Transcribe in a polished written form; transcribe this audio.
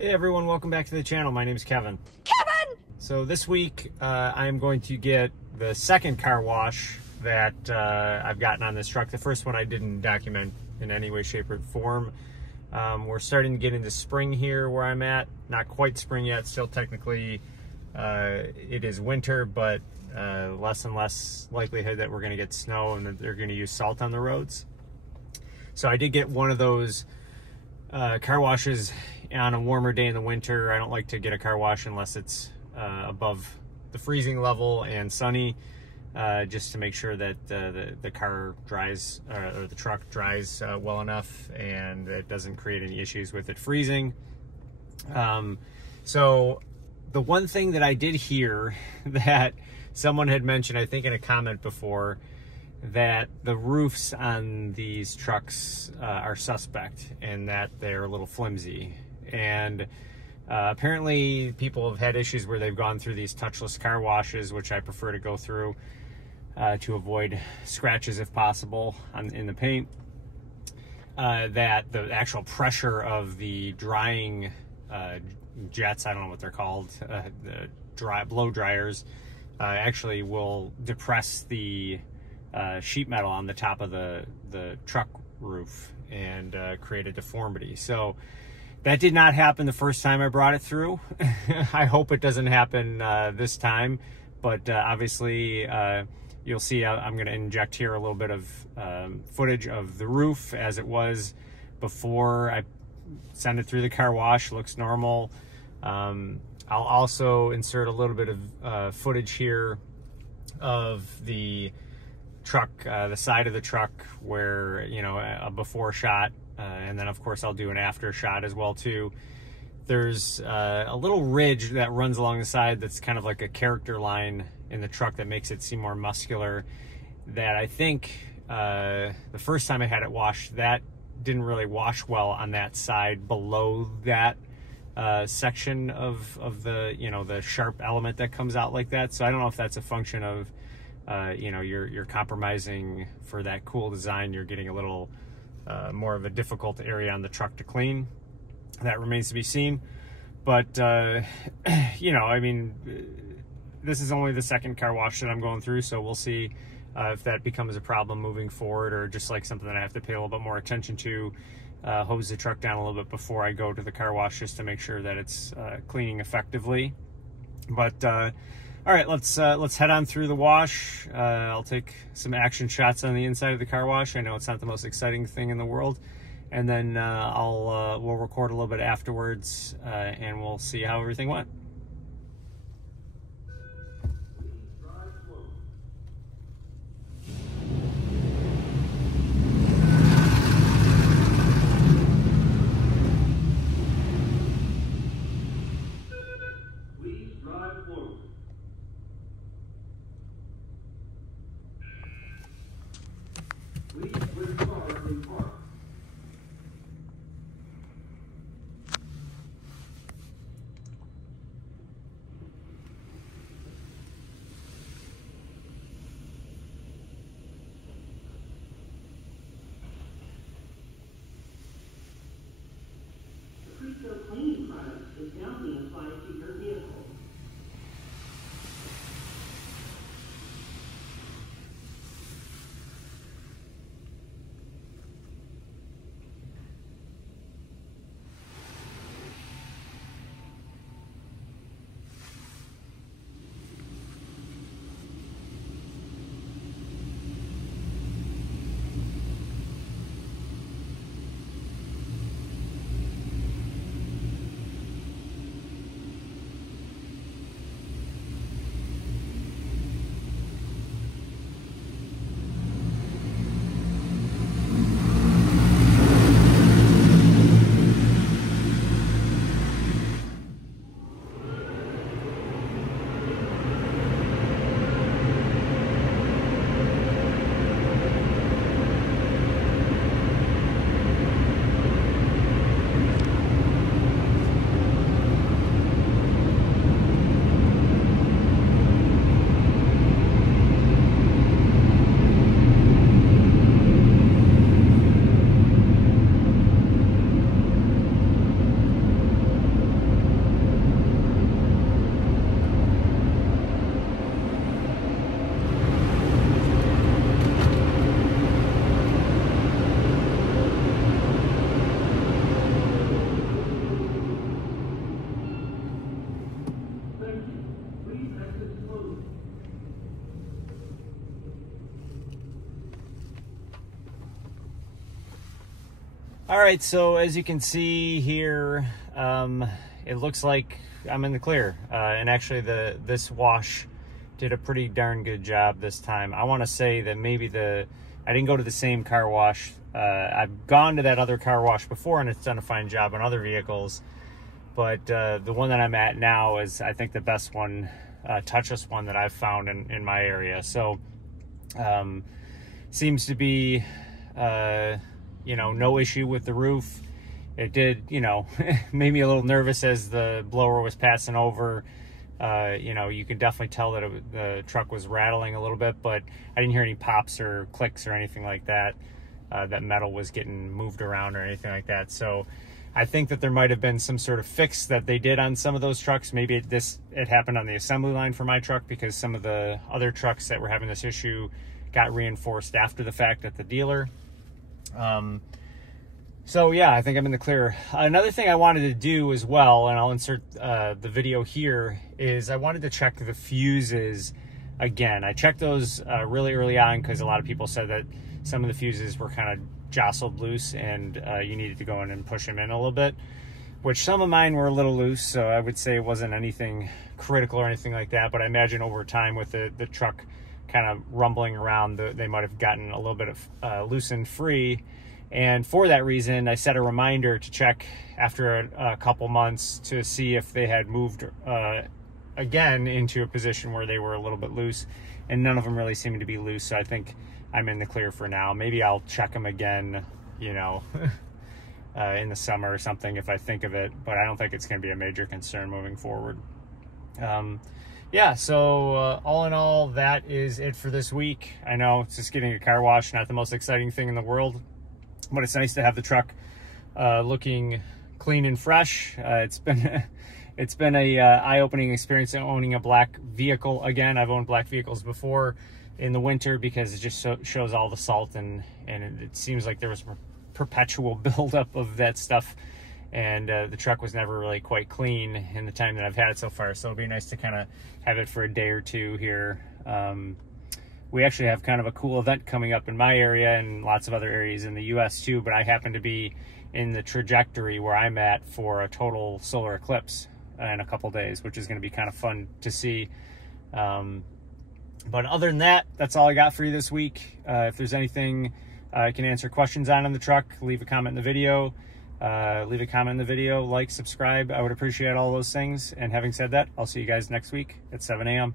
Hey everyone, welcome back to the channel. My name is Kevin. So this week I'm going to get the second car wash that I've gotten on this truck. The first one I didn't document in any way, shape, or form. We're starting to get into spring here where I'm at. Not quite spring yet, still technically it is winter, but less and less likelihood that we're going to get snow and that they're going to use salt on the roads. So I did get one of those car washes on a warmer day in the winter. I don't like to get a car wash unless it's above the freezing level and sunny, just to make sure that the car dries, or the truck dries well enough and it doesn't create any issues with it freezing. So the one thing that I did hear that someone had mentioned, I think in a comment before, that the roofs on these trucks are suspect and that they're a little flimsy. And apparently people have had issues where they've gone through these touchless car washes, which I prefer to go through to avoid scratches if possible in the paint, that the actual pressure of the drying jets, I don't know what they're called, the blow dryers, actually will depress the sheet metal on the top of the truck roof and create a deformity. So that did not happen the first time I brought it through. I hope it doesn't happen this time, but obviously you'll see I'm going to inject here a little bit of footage of the roof as it was before I send it through the car wash. Looks normal. I'll also insert a little bit of footage here of the truck, the side of the truck, where, you know, a before shot, and then of course I'll do an after shot as well too. There's a little ridge that runs along the side that's kind of like a character line in the truck that makes it seem more muscular, that I think the first time I had it washed, that didn't really wash well on that side below that section of the, you know, the sharp element that comes out like that. So I don't know if that's a function of you know, you're compromising for that cool design. You're getting a little more of a difficult area on the truck to clean. That remains to be seen. But you know, I mean, this is only the second car wash that I'm going through, so we'll see if that becomes a problem moving forward, or just like something that I have to pay a little bit more attention to. Hose the truck down a little bit before I go to the car wash, just to make sure that it's cleaning effectively. But all right, let's head on through the wash. I'll take some action shots on the inside of the car wash. I know it's not the most exciting thing in the world, and then we'll record a little bit afterwards, and we'll see how everything went. The cleaning product is now being applied to your vehicle. All right, so as you can see here, it looks like I'm in the clear. And actually this wash did a pretty darn good job this time. I want to say that maybe I didn't go to the same car wash. I've gone to that other car wash before and it's done a fine job on other vehicles. But the one that I'm at now is, I think, the best one, touchless one that I've found in my area. So seems to be, you know, no issue with the roof. It did, you know, made me a little nervous as the blower was passing over. You know, you could definitely tell that the truck was rattling a little bit, but I didn't hear any pops or clicks or anything like that. That metal was getting moved around or anything like that. So I think that there might have been some sort of fix that they did on some of those trucks. Maybe it happened on the assembly line for my truck, because some of the other trucks that were having this issue got reinforced after the fact at the dealer. So yeah, I think I'm in the clear. Another thing I wanted to do as well, and I'll insert the video here, is I wanted to check the fuses again. I checked those really early on because a lot of people said that some of the fuses were kind of jostled loose and you needed to go in and push them in a little bit, which some of mine were a little loose, so I would say it wasn't anything critical or anything like that. But I imagine over time with the truck kind of rumbling around, they might have gotten a little bit of loose and free. And for that reason, I set a reminder to check after a couple months to see if they had moved again into a position where they were a little bit loose, and none of them really seemed to be loose. So I think I'm in the clear for now. Maybe I'll check them again, you know, in the summer or something if I think of it, but I don't think it's going to be a major concern moving forward. Yeah, so all in all, that is it for this week. I know it's just getting a car wash, not the most exciting thing in the world, but it's nice to have the truck looking clean and fresh. It's been a eye-opening experience owning a black vehicle again. I've owned black vehicles before in the winter because it just shows all the salt, and it seems like there was perpetual buildup of that stuff, and the truck was never really quite clean in the time that I've had it so far. So it'll be nice to kind of have it for a day or two here. We actually have kind of a cool event coming up in my area and lots of other areas in the US too, but I happen to be in the trajectory where I'm at for a total solar eclipse in a couple days, which is going to be kind of fun to see. But other than that, that's all I got for you this week. If there's anything I can answer questions on the truck, leave a comment in the video. Like, subscribe. I would appreciate all those things. And having said that, I'll see you guys next week at 7 a.m.